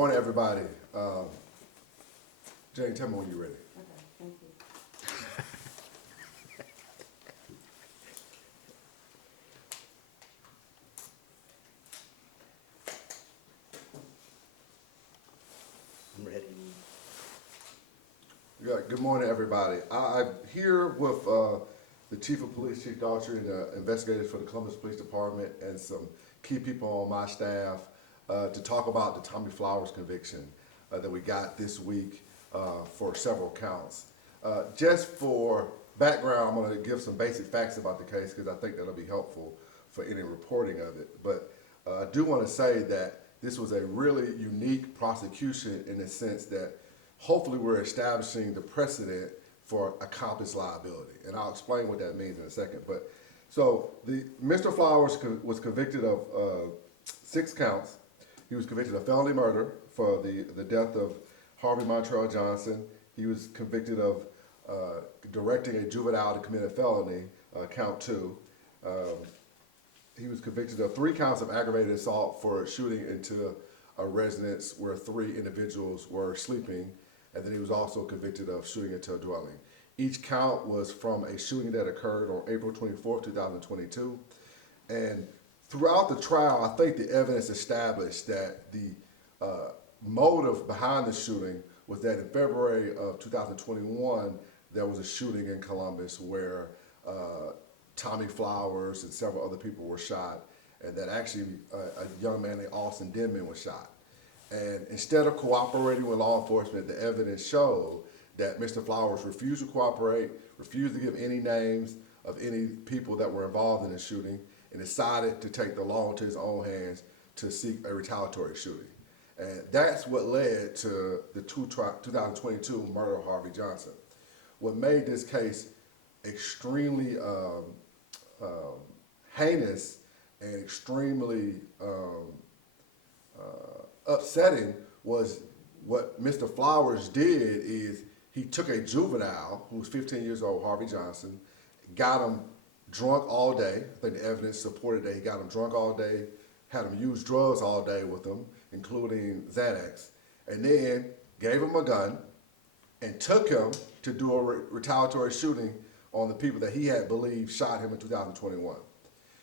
Morning, everybody. Jane, tell me when you're ready. Okay, thank you. I'm ready. Yeah, good morning, everybody. I'm here with the Chief of Police, Chief Daughtry, and investigators for the Columbus Police Department, and some key people on my staff to talk about the Tommy Flowers conviction that we got this week for several counts. Just for background, I'm going to give some basic facts about the case because I think that'll be helpful for any reporting of it. But I do want to say that this was a really unique prosecution in the sense that hopefully we're establishing the precedent for accomplice liability. And I'll explain what that means in a second. But so Mr. Flowers was convicted of 6 counts. He was convicted of felony murder for the death of Harvey Montrell Johnson. He was convicted of directing a juvenile to commit a felony, count 2. He was convicted of 3 counts of aggravated assault for shooting into a residence where 3 individuals were sleeping, and then he was also convicted of shooting into a dwelling. Each count was from a shooting that occurred on April 24th, 2022. And throughout the trial, I think the evidence established that the motive behind the shooting was that in February of 2021, there was a shooting in Columbus where Tommy Flowers and several other people were shot, and that actually a young man named Austin Denman was shot. And instead of cooperating with law enforcement, the evidence showed that Mr. Flowers refused to cooperate, refused to give any names of any people that were involved in the shooting, and decided to take the law into his own hands to seek a retaliatory shooting. And that's what led to the 2022 murder of Harvey Johnson. What made this case extremely heinous and extremely upsetting was what Mr. Flowers did is he took a juvenile who was 15 years old, Harvey Johnson, got him drunk all day. I think the evidence supported that he got him drunk all day, had him use drugs all day with him, including Xanax, and then gave him a gun and took him to do a retaliatory shooting on the people that he had believed shot him in 2021.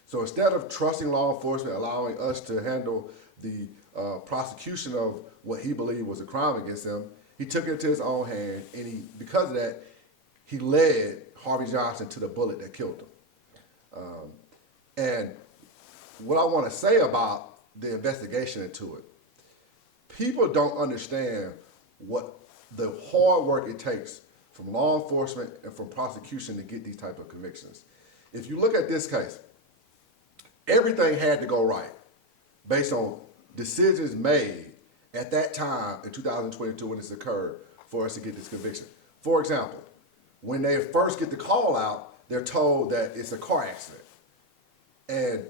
So instead of trusting law enforcement, allowing us to handle the prosecution of what he believed was a crime against him, he took it into his own hand, and because of that, he led Harvey Johnson to the bullet that killed him. And what I want to say about the investigation into it, people don't understand what the hard work it takes from law enforcement and from prosecution to get these type of convictions. If you look at this case, everything had to go right based on decisions made at that time in 2022 when this occurred for us to get this conviction. For example, when they first get the call out, they're told that it's a car accident. And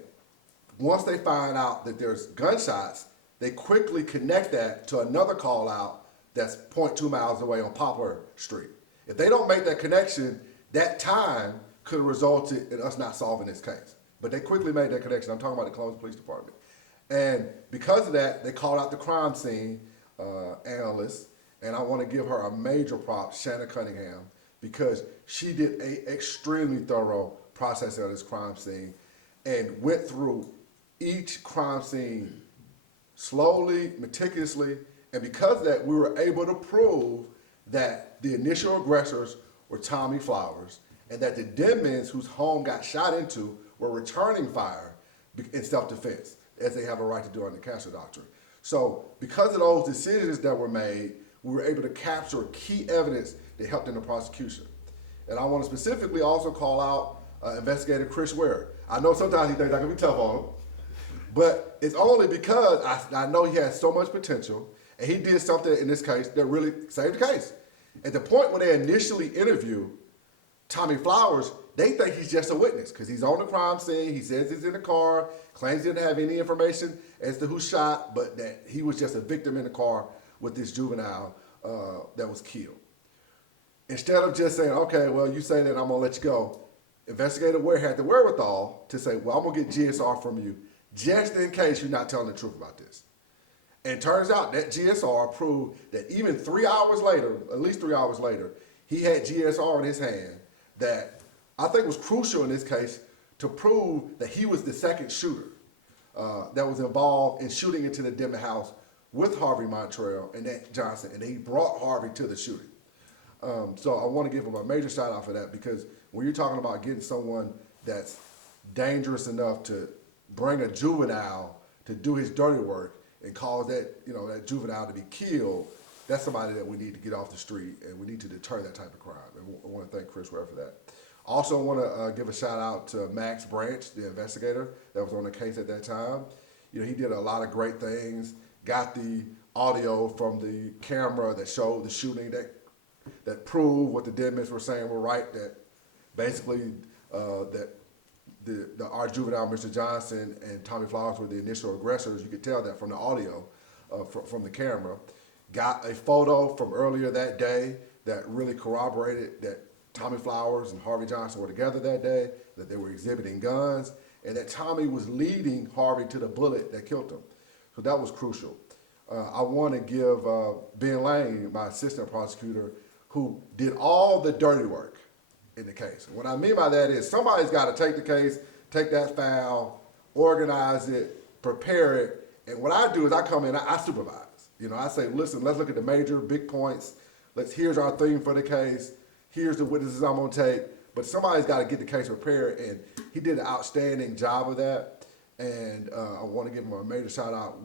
once they find out that there's gunshots, they quickly connect that to another call out that's 0.2 miles away on Poplar Street. If they don't make that connection, that time could have resulted in us not solving this case. But they quickly made that connection. I'm talking about the Columbus Police Department. And because of that, they called out the crime scene analyst, and I want to give her a major prop, Shanna Cunningham, because she did an extremely thorough processing of this crime scene and went through each crime scene slowly, meticulously, and because of that, we were able to prove that the initial aggressors were Tommy Flowers and that the Denmans, whose home got shot into, were returning fire in self-defense, as they have a right to do under the Castro Doctrine. So because of those decisions that were made, we were able to capture key evidence that helped in the prosecution. And I want to specifically also call out investigator Chris Ware. I know sometimes he thinks I can be tough on him, but it's only because I know he has so much potential, and he did something in this case that really saved the case. At the point when they initially interviewed Tommy Flowers, they think he's just a witness because he's on the crime scene. He says he's in the car, claims he didn't have any information as to who shot, but that he was just a victim in the car with this juvenile that was killed. Instead of just saying, okay, well, you say that, I'm gonna let you go, Investigator Ware had the wherewithal to say, well, I'm gonna get GSR from you just in case you're not telling the truth about this. And turns out that GSR proved that even 3 hours later, at least 3 hours later, he had GSR in his hand that I think was crucial in this case to prove that he was the second shooter that was involved in shooting into the Denman house with Harvey Montrell and that Johnson, and he brought Harvey to the shooting. So I want to give him a major shout out for that, because when you're talking about getting someone that's dangerous enough to bring a juvenile to do his dirty work and cause that, that juvenile to be killed, that's somebody that we need to get off the street, and we need to deter that type of crime. And I want to thank Chris Ware for that. Also, I want to give a shout out to Max Branch, the investigator that was on the case at that time. He did a lot of great things. Got the audio from the camera that showed the shooting that proved what the Denmans were saying were right. That basically that our juvenile, Mr. Johnson, and Tommy Flowers were the initial aggressors. You could tell that from the audio, from the camera. Got a photo from earlier that day that really corroborated that Tommy Flowers and Harvey Johnson were together that day, that they were exhibiting guns, and that Tommy was leading Harvey to the bullet that killed him. So that was crucial. I want to give Ben Lane, my assistant prosecutor, who did all the dirty work in the case. What I mean by that is somebody's got to take the case, take that file, organize it, prepare it, and what I do is I come in, I supervise. I say, listen, let's look at the major big points. Here's our theme for the case. Here's the witnesses I'm gonna take. But somebody's got to get the case prepared, and he did an outstanding job of that. And I want to give him a major shout out.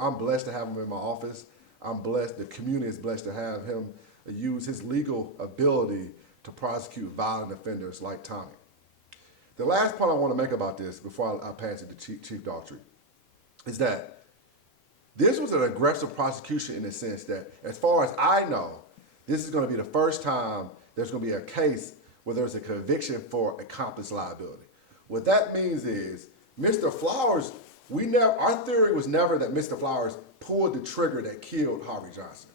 I'm blessed to have him in my office. I'm blessed. The community is blessed to have him use his legal ability to prosecute violent offenders like Tommy. The last point I want to make about this before I pass it to Chief Daughtry is that this was an aggressive prosecution in the sense that, as far as I know, this is going to be the first time there's going to be a case where there's a conviction for accomplice liability. What that means is Mr. Flowers, our theory was never that Mr. Flowers pulled the trigger that killed Harvey Johnson.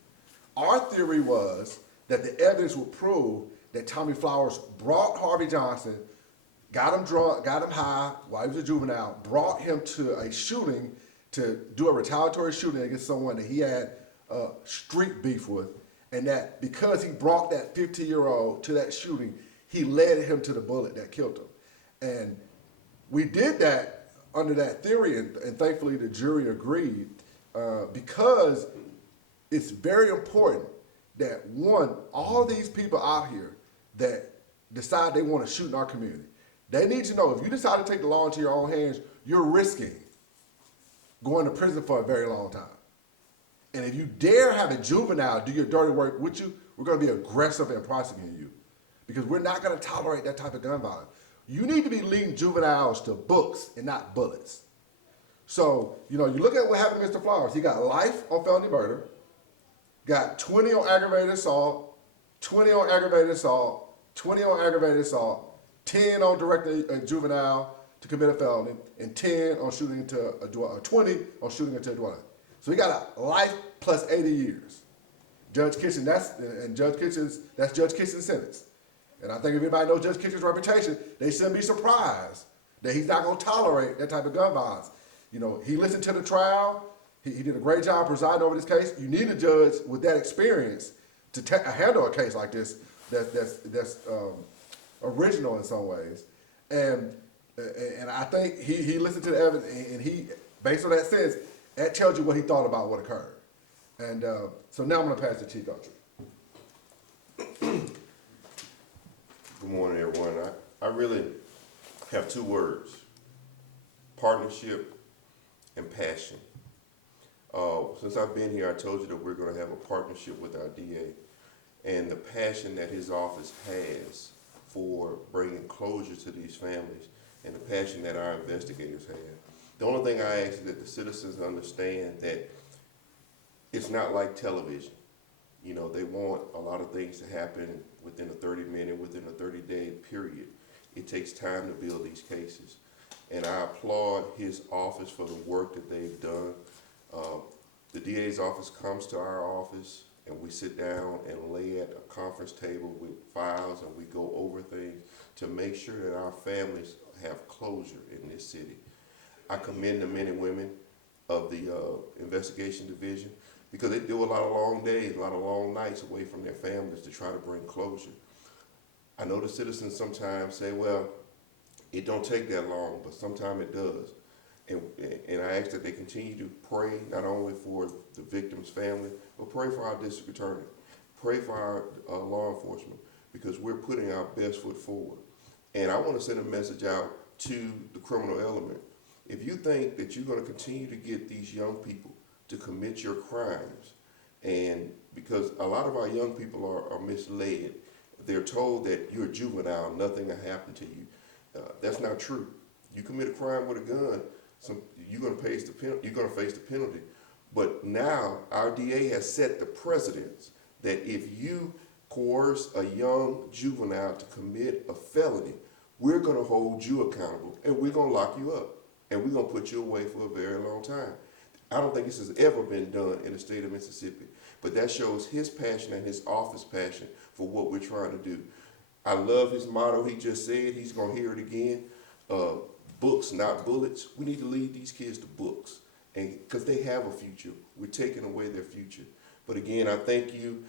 Our theory was that the evidence would prove that Tommy Flowers brought Harvey Johnson, got him drunk, got him high while he was a juvenile, brought him to a shooting to do a retaliatory shooting against someone that he had street beef with, and that because he brought that 15-year-old to that shooting, he led him to the bullet that killed him. And we did that under that theory, and thankfully the jury agreed, because it's very important that, one, all these people out here that decide they want to shoot in our community, they need to know if you decide to take the law into your own hands, you're risking going to prison for a very long time. And if you dare have a juvenile do your dirty work with you, we're going to be aggressive in prosecuting you, because we're not going to tolerate that type of gun violence. You need to be leading juveniles to books and not bullets. So, you look at what happened to Mr. Flowers. He got life on felony murder, got 20 on aggravated assault, 20 on aggravated assault, 20 on aggravated assault, 10 on directing a juvenile to commit a felony, and 10 on shooting into a dwelling, 20 on shooting into a dwelling. So he got a life plus 80 years. Judge Kitchen, that's Judge Kitchen's sentence. And I think if anybody knows Judge Kitchen's reputation, they shouldn't be surprised that he's not going to tolerate that type of gun violence. He listened to the trial. He did a great job presiding over this case. You need a judge with that experience to handle a case like this that's original in some ways. And I think he listened to the evidence, and he, based on that sense, that tells you what he thought about what occurred. And so now I'm going to pass it to Chief Daughtry. Good morning, everyone. I really have two words: partnership and passion. Since I've been here, I told you that we're going to have a partnership with our DA, and the passion that his office has for bringing closure to these families, and the passion that our investigators have. The only thing I ask is that the citizens understand that it's not like television. They want a lot of things to happen within a 30-minute, within a 30-day period. It takes time to build these cases. And I applaud his office for the work that they've done. The DA's office comes to our office, and we sit down and lay at a conference table with files, and we go over things to make sure that our families have closure in this city. I commend the men and women of the investigation division, because they do a lot of long days, a lot of long nights away from their families to try to bring closure. I know the citizens sometimes say, well, it don't take that long, but sometimes it does. And I ask that they continue to pray, not only for the victim's family, but pray for our district attorney. Pray for our law enforcement, because we're putting our best foot forward. And I want to send a message out to the criminal element. If you think that you're going to continue to get these young people to commit your crimes, and because a lot of our young people are misled, they're told that you're a juvenile, nothing will happen to you. That's not true. You commit a crime with a gun, you're going to face the penalty. But now our DA has set the precedence that if you coerce a young juvenile to commit a felony, we're going to hold you accountable, and we're going to lock you up, and we're going to put you away for a very long time. I don't think this has ever been done in the state of Mississippi, but that shows his passion and his office passion for what we're trying to do. I love his motto. He just said, he's going to hear it again, books, not bullets. We need to lead these kids to books, and because they have a future. We're taking away their future. But again, I thank you,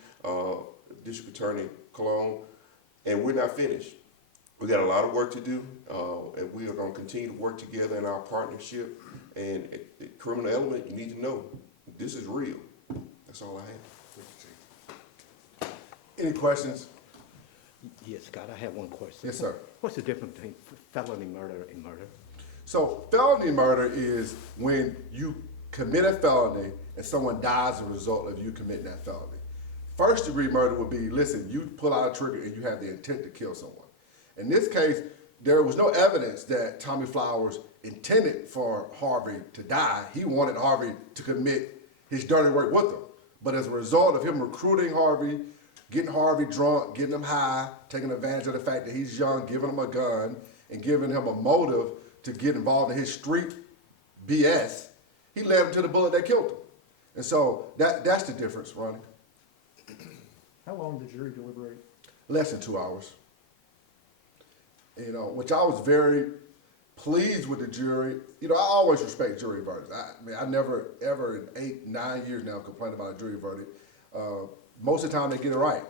District Attorney Colon, and we're not finished. We got a lot of work to do, and we are going to continue to work together in our partnership. And the criminal element, you need to know, this is real. That's all I have. Any questions? Yes, Scott, I have one question. Yes, sir. What's the difference between felony murder and murder? So felony murder is when you commit a felony and someone dies as a result of you committing that felony. First degree murder would be, listen, you pull out a trigger and you have the intent to kill someone. In this case, there was no evidence that Tommy Flowers intended for Harvey to die. He wanted Harvey to commit his dirty work with him. But as a result of him recruiting Harvey, getting Harvey drunk, getting him high, taking advantage of the fact that he's young, giving him a gun, and giving him a motive to get involved in his street BS, he led him to the bullet that killed him. And so that's the difference, Ronnie. How long did the jury deliberate? Less than 2 hours. You know, which I was very pleased with the jury. You know, I always respect jury verdicts. I mean, I never, ever in 8, 9 years now complained about a jury verdict. Most of the time they get it right.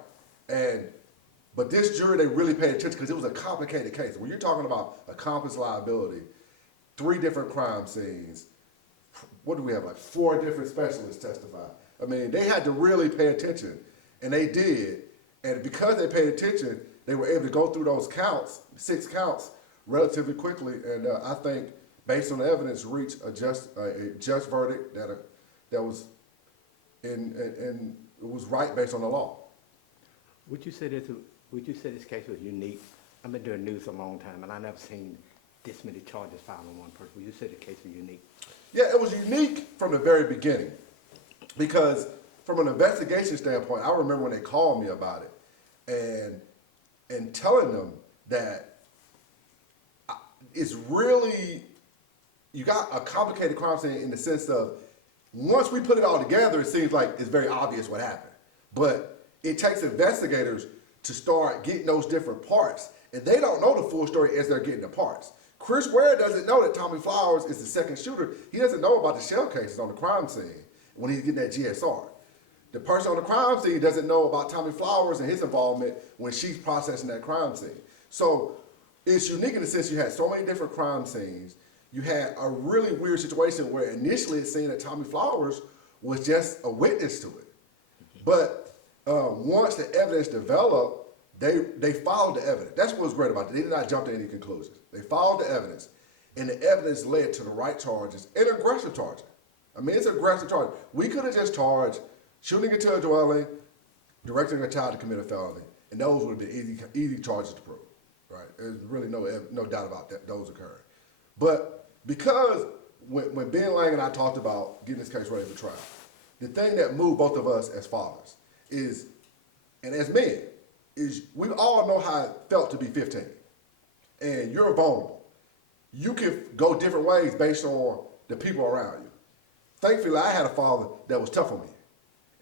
But this jury, they really paid attention because it was a complicated case. When you're talking about accomplice liability, 3 different crime scenes, what do we have, like 4 different specialists testify. I mean, they had to really pay attention, and they did. And because they paid attention, they were able to go through those counts, 6 counts, relatively quickly. And I think, based on the evidence, reached a just verdict that was it was right based on the law. Would you say this case was unique? I've been doing news a long time, and I've never seen this many charges filed on one person. Would you say the case was unique? Yeah, it was unique from the very beginning because from an investigation standpoint, I remember when they called me about it and telling them that it's really, you got a complicated crime scene in the sense of once we put it all together, it seems like it's very obvious what happened. But it takes investigators to start getting those different parts, and they don't know the full story as they're getting the parts. Chris Ware doesn't know that Tommy Flowers is the second shooter. He doesn't know about the shell cases on the crime scene when he's getting that GSR. The person on the crime scene doesn't know about Tommy Flowers and his involvement when she's processing that crime scene. So it's unique in the sense you had so many different crime scenes. You had a really weird situation where initially it seemed that Tommy Flowers was just a witness to it. But once the evidence developed, they followed the evidence. That's what was great about it. They did not jump to any conclusions. They followed the evidence, and the evidence led to the right charges and aggressive charging. I mean, it's aggressive charge. We could have just charged shooting into a dwelling, directing a child to commit a felony, and those would have been easy charges to prove, right? There's really no doubt about that, those occurring. But because when Ben Lang and I talked about getting this case ready for trial, the thing that moved both of us as fathers is, and as men, is we all know how it felt to be 15. And you're vulnerable. You can go different ways based on the people around you. Thankfully, I had a father that was tough on me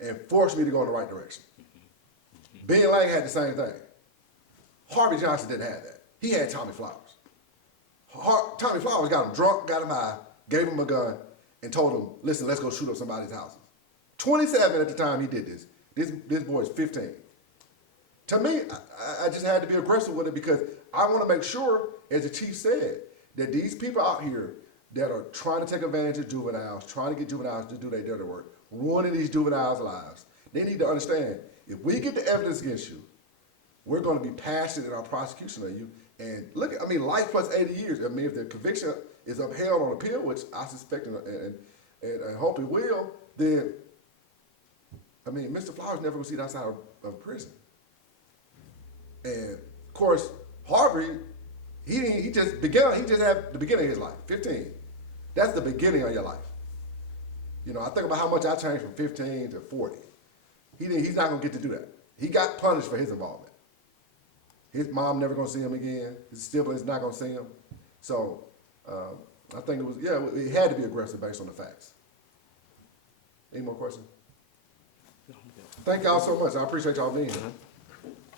and forced me to go in the right direction. Ben Lang had the same thing. Harvey Johnson didn't have that. He had Tommy Flowers. Tommy Flowers got him drunk, got him high, gave him a gun, and told him, listen, let's go shoot up somebody's houses. 27 at the time he did this. This boy is 15. To me, I just had to be aggressive with it because I want to make sure, as the chief said, that these people out here that are trying to take advantage of juveniles, trying to get juveniles to do their dirty work, ruining these juveniles' lives, they need to understand, if we get the evidence against you, we're going to be passionate in our prosecution of you. And look, I mean, life plus 80 years. I mean, if the conviction is upheld on appeal, which I suspect and hope it will, then, I mean, Mr. Flowers never going to see the outside of prison. And of course, Harvey, he just had the beginning of his life, 15. That's the beginning of your life. You know, I think about how much I changed from 15 to 40. He's not gonna get to do that. He got punished for his involvement. His mom never gonna see him again. His siblings not gonna see him. So I think it had to be aggressive based on the facts. Any more questions? Thank y'all so much. I appreciate y'all being here.